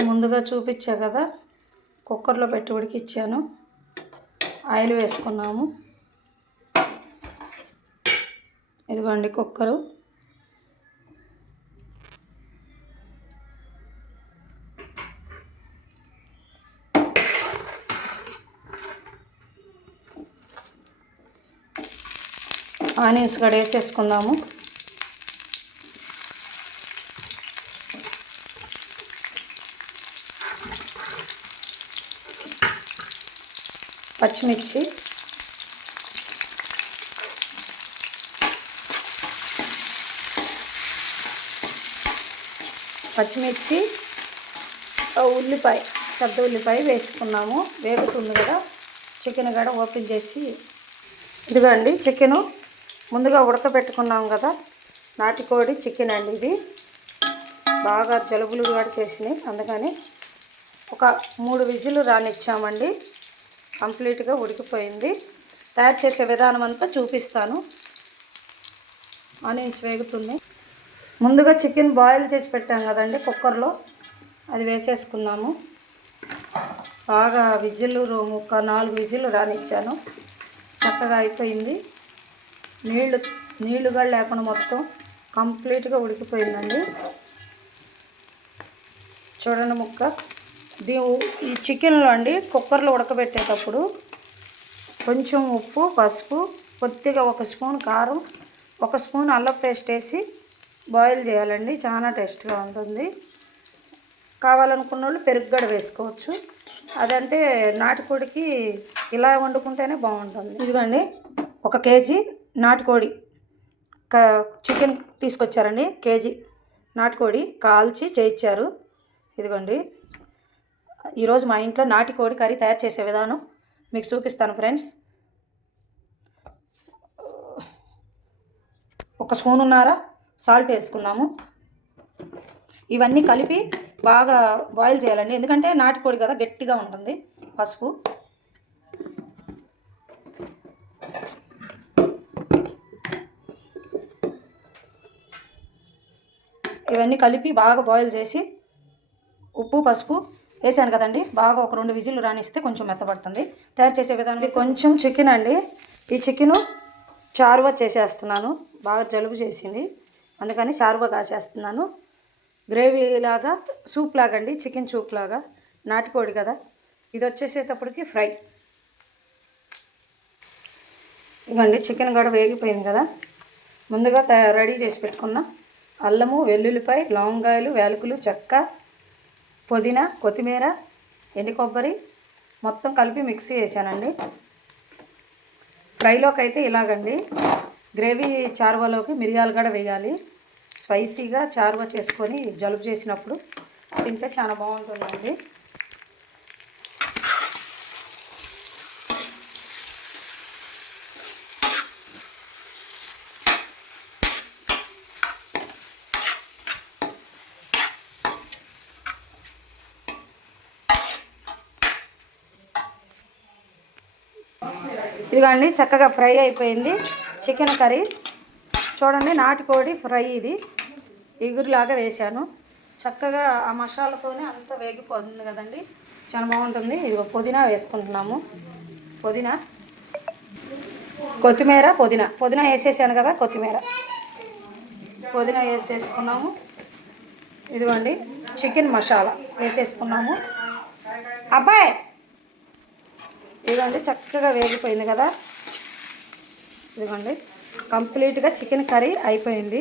ముందుగా చూపించా కదా, కుక్కర్లో పెట్టి ఉడికిచ్చాను. ఆయిల్ వేసుకున్నాము. ఇదిగోండి కుక్కరు. ఆనియన్స్ కూడా వేసేసుకుందాము. పచ్చిమిర్చి, ఉల్లిపాయ, పెద్ద ఉల్లిపాయ వేసుకున్నాము. వేగుతుంది కదా, చికెన్ కూడా ఓపెన్ చేసి, ఇదిగోండి చికెను ముందుగా ఉడకబెట్టుకున్నాం కదా, నాటుకోడి చికెన్ అండి. ఇది బాగా జలుబులు కూడా చేసినాయి, అందుకని ఒక 3 విజిల్ రానిచ్చామండి. కంప్లీట్గా ఉడికిపోయింది. తయారు చేసే విధానం అంతా చూపిస్తాను. ఆనియన్స్ వేగుతుంది. ముందుగా చికెన్ బాయిల్ చేసి పెట్టాం కదండి కుక్కర్లో, అది వేసేసుకున్నాము. బాగా విజిల్ ఒక 4 విజిల్ రానిచ్చాను. చక్కగా అయిపోయింది. నీళ్ళు కూడా లేకుండా మొత్తం కంప్లీట్గా ఉడికిపోయిందండి. చూడండి ముక్క. ఈ చికెన్లో అండి కుక్కర్లో ఉడకబెట్టేటప్పుడు కొంచెం ఉప్పు, పసుపు, కొద్దిగా 1 స్పూన్ కారం, 1 స్పూన్ అల్లం పేస్ట్ వేసి బాయిల్ చేయాలండి. చాలా టేస్ట్గా ఉంటుంది. కావాలనుకున్న వాళ్ళు పెరుగు కూడా వేసుకోవచ్చు. అదంటే నాటుకోడికి ఇలా వండుకుంటేనే బాగుంటుంది. ఇదిగోండి 1 కేజీ నాటుకోడి చికెన్ తీసుకొచ్చారండి. కేజీ నాటుకోడి కాల్చి చేయించారు. ఇదిగోండి, ఈరోజు మా ఇంట్లో నాటుకోడి కర్రీ తయారు చేసే విధానం మీకు చూపిస్తాను ఫ్రెండ్స్. 1 స్పూనున్నర సాల్ట్ వేసుకున్నాము. ఇవన్నీ కలిపి బాగా బాయిల్ చేయాలండి, ఎందుకంటే నాటుకోడి కదా గట్టిగా ఉంటుంది. పసుపు, ఇవన్నీ కలిపి బాగా బాయిల్ చేసి ఉప్పు, పసుపు వేసాను కదండి. బాగా ఒక 2 విజిల్ రానిస్తే కొంచెం మెత్తబడుతుంది. తయారు చేసే విధానం కొంచెం చికెన్ అండి. ఈ చికెను చారువా చేసేస్తున్నాను. బాగా జలుబు చేసింది, అందుకని చారువా కాసేస్తున్నాను. గ్రేవీ లాగా, సూప్ లాగా అండి, చికెన్ సూప్ లాగా. నాటుకోడి కదా, ఇది వచ్చేసేటప్పటికి ఫ్రై. ఇవ్వండి చికెన్ కూడా వేగిపోయింది కదా. ముందుగా రెడీ చేసి పెట్టుకున్న అల్లము, వెల్లుల్లిపాయ, లవంగాయలు, వేలుకులు, చెక్క, పుదీనా, కొత్తిమీర, ఎండు కొబ్బరి మొత్తం కలిపి మిక్సీ వేసానండి. ఫ్రైలోకి అయితే ఇలాగండి. గ్రేవీ చారువాలోకి మిరియాలు కూడా వేయాలి. స్పైసీగా చారువా చేసుకొని జలుబు చేసినప్పుడు తింటే చాలా బాగుంటుందండి. ఇదిగోండి చక్కగా ఫ్రై అయిపోయింది చికెన్ కర్రీ. చూడండి నాటుకోడి ఫ్రై. ఇది ఇగురులాగా వేశాను. చక్కగా ఆ మసాలాతోనే అంతా వేగిపోతుంది కదండి, చాలా బాగుంటుంది. ఇది పుదీనా వేసుకుంటున్నాము. కొత్తిమీర, పుదీనా వేసేసాను కదా, పుదీనా వేసేసుకున్నాము. ఇదిగోండి చికెన్ మసాలా వేసేసుకున్నాము. అబ్బాయి, ఇదిగోండి చక్కగా వేగిపోయింది కదా. ఇదిగోండి కంప్లీట్గా చికెన్ కర్రీ అయిపోయింది.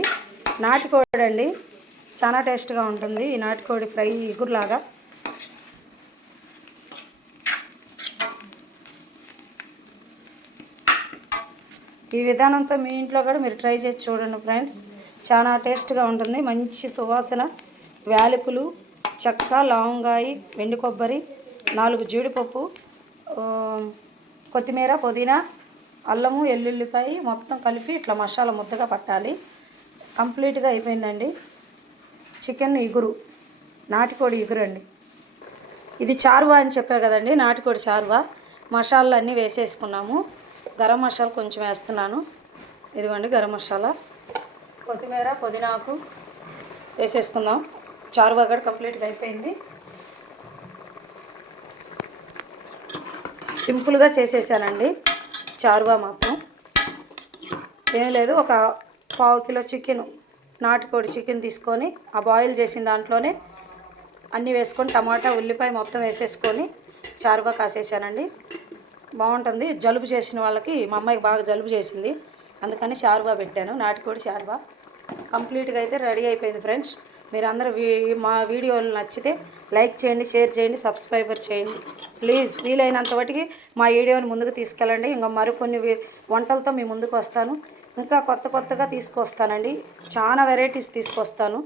నాటుకోడి అండి, చాలా టేస్ట్గా ఉంటుంది ఈ నాటుకోడి ఫ్రై ఇగురులాగా. ఈ విధానంతో మీ ఇంట్లో కూడా మీరు ట్రై చేసి చూడండి ఫ్రెండ్స్, చాలా టేస్ట్గా ఉంటుంది. మంచి సువాసన, యాలకులు, చెక్క, లవంగాయి, ఎండు కొబ్బరి, 4 జీడిపప్పు, కొత్తిమీర, పుదీనా, అల్లము, వెల్లుల్లిపాయ మొత్తం కలిపి ఇట్లా మసాలా ముద్దగా పట్టాలి. కంప్లీట్గా అయిపోయిందండి చికెన్ ఇగురు, నాటుకోడి ఇగురు అండి. ఇది చారువా అని చెప్పా కదండి, నాటుకోడి చారువా. మసాలాలు అన్నీ వేసేసుకున్నాము. గరం మసాలా కొంచెం వేస్తున్నాను. ఇదిగోండి గరం మసాలా, కొత్తిమీర, పుదీనాకు వేసేసుకుందాం. చారువా కూడా కంప్లీట్గా అయిపోయింది. సింపుల్గా చేసేసానండి చారువా మాత్రం. ఏం లేదు, ఒక పావు కిలో చికెన్, నాటుకోడి చికెన్ తీసుకొని ఆ బాయిల్ చేసిన దాంట్లోనే అన్నీ వేసుకొని టమాటా ఉల్లిపాయ మొత్తం వేసేసుకొని చారువా కాసేసానండి. బాగుంటుంది. జలుబు చేసిన వాళ్ళకి, మా అమ్మాయికి బాగా జలుబు చేసింది, అందుకని చారువా పెట్టాను, నాటుకోడి చారువా. కంప్లీట్గా అయితే రెడీ అయిపోయింది ఫ్రెండ్స్. మీరు అందరూ మా వీడియోలు నచ్చితే లైక్ చేయండి, షేర్ చేయండి, సబ్స్క్రైబర్ చేయండి ప్లీజ్. వీలైనంత వాటికి మా వీడియోని ముందుకు తీసుకెళ్ళండి. ఇంకా మరికొన్ని వంటలతో మీ ముందుకు వస్తాను. ఇంకా కొత్తగా తీసుకొస్తానండి, చాలా వెరైటీస్ తీసుకొస్తాను.